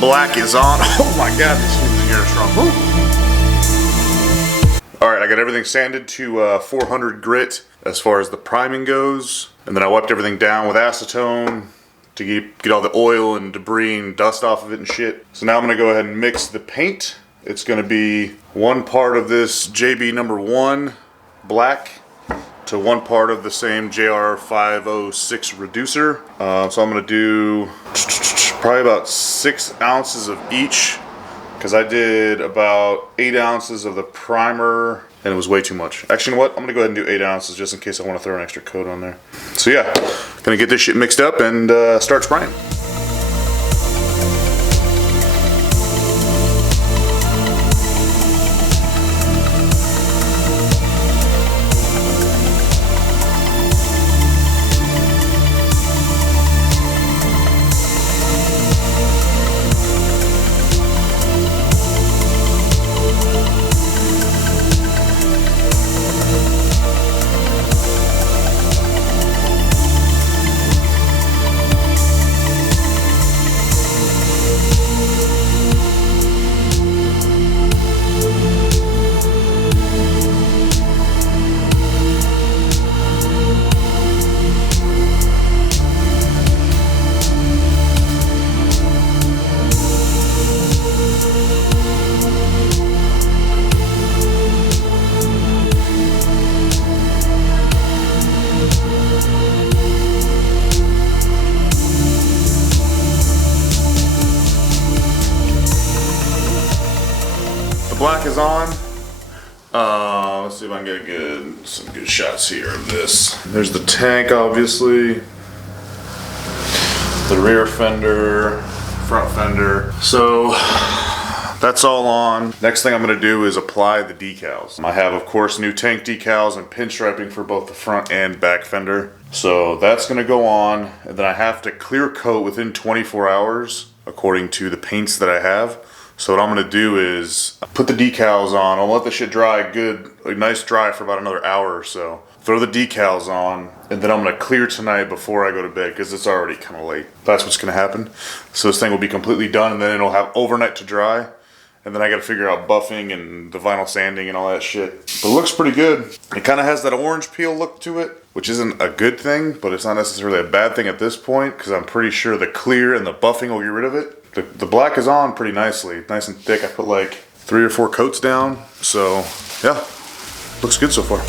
Black is on. Oh my god, this thing's here strong. Alright, I got everything sanded to 400 grit as far as the priming goes. And then I wiped everything down with acetone to get all the oil and debris and dust off of it and shit. So now I'm going to go ahead and mix the paint. It's going to be 1 part of this JB #1 black to 1 part of the same JR506 reducer. So I'm going to do probably about 6 ounces of each, because I did about 8 ounces of the primer and it was way too much. Actually, you know what? I'm going to go ahead and do 8 ounces just in case I want to throw an extra coat on there. So yeah, going to get this shit mixed up and start spraying. Black is on. Let's see if I can get some good shots here of this. There's the tank, obviously. The rear fender, front fender. So that's all on. Next thing I'm going to do is apply the decals. I have, of course, new tank decals and pinstriping for both the front and back fender. So that's going to go on, and then I have to clear coat within 24 hours according to the paints that I have. So what I'm going to do is put the decals on. I'll let the shit dry good, like nice dry for about another hour or so. Throw the decals on, and then I'm going to clear tonight before I go to bed because it's already kind of late. That's what's going to happen. So this thing will be completely done, and then it'll have overnight to dry. And then I got to figure out buffing and the vinyl sanding and all that shit. But it looks pretty good. It kind of has that orange peel look to it, which isn't a good thing, but it's not necessarily a bad thing at this point because I'm pretty sure the clear and the buffing will get rid of it. The black is on pretty nicely, nice and thick. I put like 3 or 4 coats down, so yeah, looks good so far.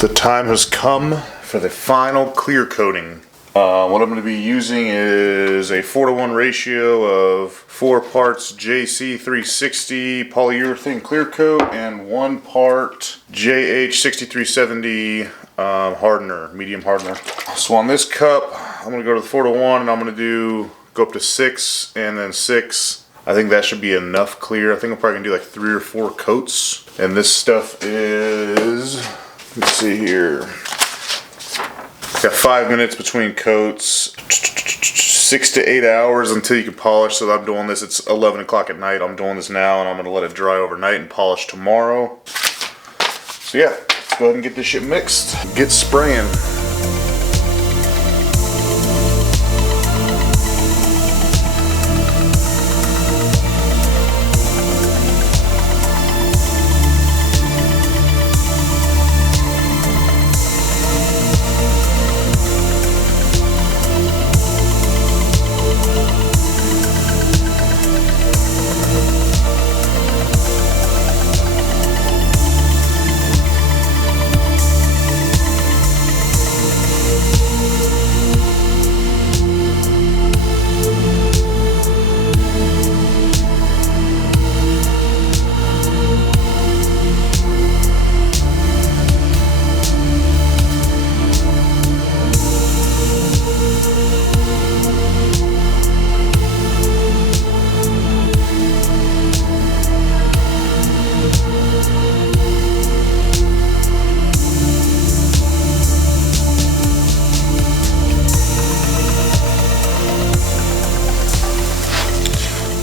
The time has come for the final clear coating. What I'm going to be using is a 4:1 ratio of 4 parts JC360 polyurethane clear coat and 1 part JH6370 hardener, medium hardener. So on this cup, I'm going to go to the 4:1 and I'm going to do go up to 6 and then 6. I think that should be enough clear. I think I'm probably gonna do like 3 or 4 coats. And this stuff is, let's see here. Got 5 minutes between coats. 6 to 8 hours until you can polish. So I'm doing this, it's 11 o'clock at night. I'm doing this now and I'm gonna let it dry overnight and polish tomorrow. So yeah, let's go ahead and get this shit mixed. Get spraying.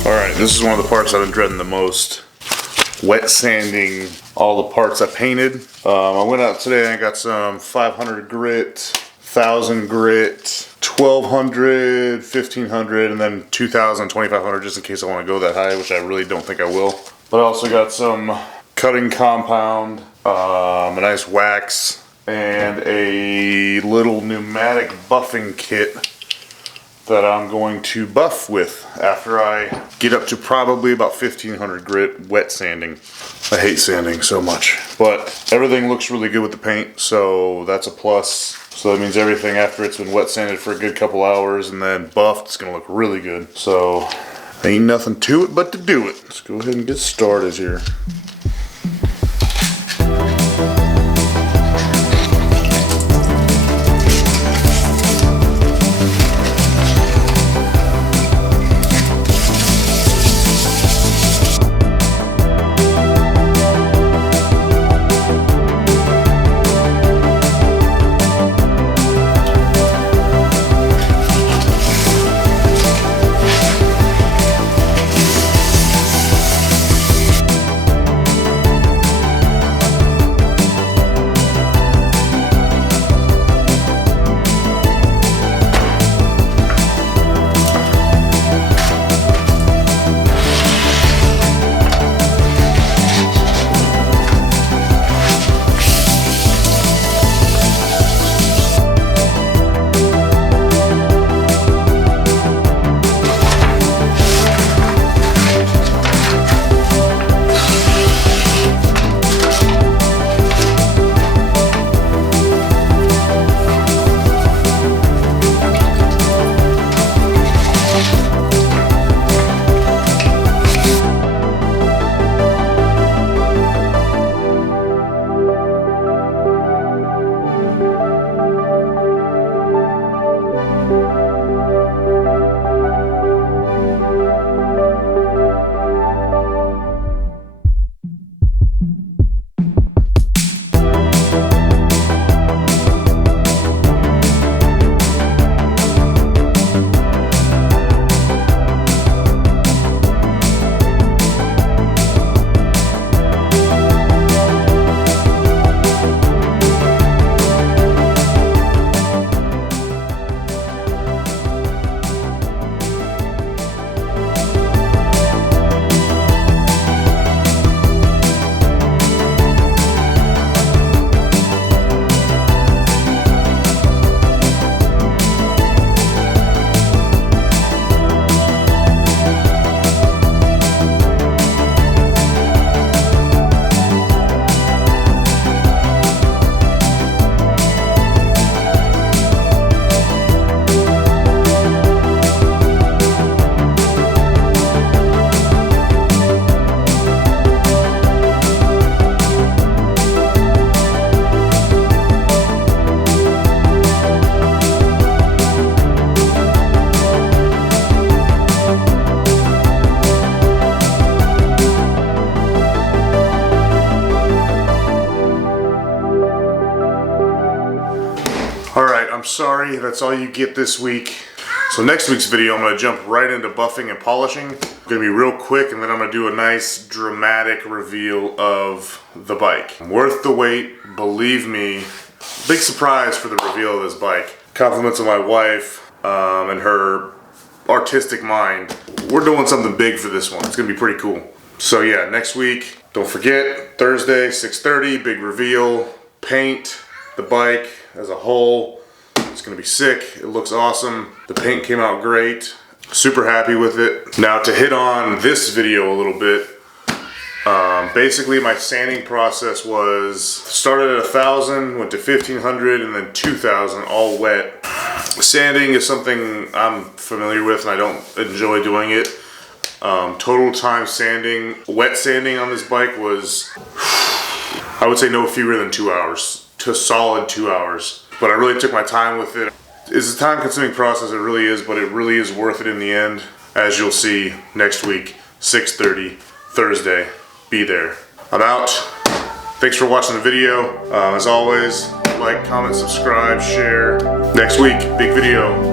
Alright, this is one of the parts I've been dreading the most. Wet sanding all the parts I painted. I went out today and I got some 500 grit, 1000 grit, 1200, 1500, and then 2000, 2500 just in case I want to go that high, which I really don't think I will. But I also got some cutting compound, a nice wax, and a little pneumatic buffing kit that I'm going to buff with after I get up to probably about 1500 grit wet sanding. I hate sanding so much, but everything looks really good with the paint, so that's a plus. So that means everything after it's been wet sanded for a good couple hours and then buffed, it's gonna look really good. So ain't nothing to it but to do it. Let's go ahead and get started here. Alright, I'm sorry, that's all you get this week. So next week's video, I'm going to jump right into buffing and polishing. It's going to be real quick, and then I'm going to do a nice dramatic reveal of the bike. Worth the wait, believe me. Big surprise for the reveal of this bike. Compliments of my wife and her artistic mind. We're doing something big for this one. It's going to be pretty cool. So yeah, next week, don't forget, Thursday, 6:30, big reveal. Paint the bike as a whole. It's gonna be sick. It looks awesome. The paint came out great. Super happy with it. Now to hit on this video a little bit, basically my sanding process was started at 1,000, went to 1,500, and then 2,000 all wet. Sanding is something I'm familiar with and I don't enjoy doing it. Total time sanding, wet sanding on this bike was, I would say no fewer than 2 hours, to solid 2 hours. But I really took my time with it. It's a time-consuming process, it really is, but it really is worth it in the end. As you'll see next week, 6:30, Thursday, be there. I'm out. Thanks for watching the video. As always, like, comment, subscribe, share. Next week, big video.